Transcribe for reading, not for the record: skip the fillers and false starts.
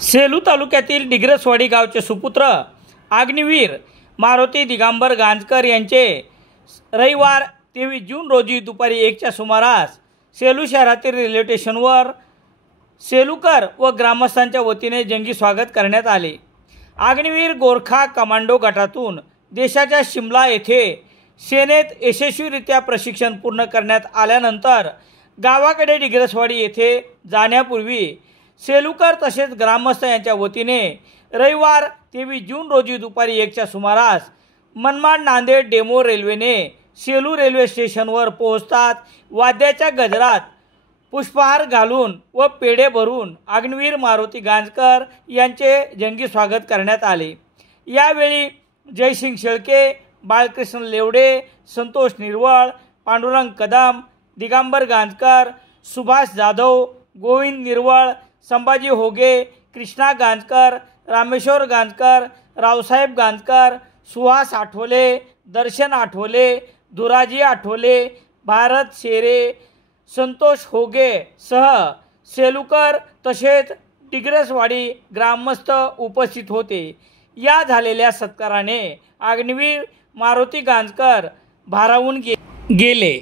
सेलू तालुक्यातील डिग्रसवाडी गावचे सुपुत्र अग्निवीर मारुती दिगंबर गांजकर यांचे रविवार 23 जून रोजी दुपारी 1च्या सुमारास सेलू शहरातील रेल्वे स्टेशनवर सेलूकर व ग्रामस्थांच्या वतीने जंगी स्वागत करण्यात आले। अग्निवीर गोरखा कमांडो गटातून देशाच्या शिमला येथे सेनेत यशस्वीरित्या प्रशिक्षण पूर्ण करण्यात आल्यानंतर गावाकडे डिग्रसवाडी येथे जाण्यापूर्वी सेलूकर तसेच ग्रामस्थ यांच्या वतीने रविवार 23 जून रोजी दुपारी 1च्या सुमारास मनमाड नांदेड डेमो रेल्वेने सेलू रेल्वे स्टेशनवर पोहोचतात वाद्याच्या गजरात पुष्पहार घालून व पेढे भरून अग्निवीर मारुती गांजकर यांचे जंगी स्वागत करण्यात आले। यावेळी जयसिंग शेळके, बाळकृष्ण लेवडे, संतोष निर्वळ, पांडुरंग कदम, दिगंबर गांजकर, सुभाष जाधव, गोविंद निर्वळ, संभाजी होगे, कृष्णा गांजकर, रामेश्वर गांजकर, रावसाहेब गांजकर, सुहास आठवले, दर्शन आठवले, धुराजी आठवले, भारत शेरे, संतोष होगे सह सेलूकर तसेच डिग्रसवाडी ग्रामस्थ उपस्थित होते। या झालेल्या सत्काराने अग्निवीर मारुती गांजकर भारावून गेले।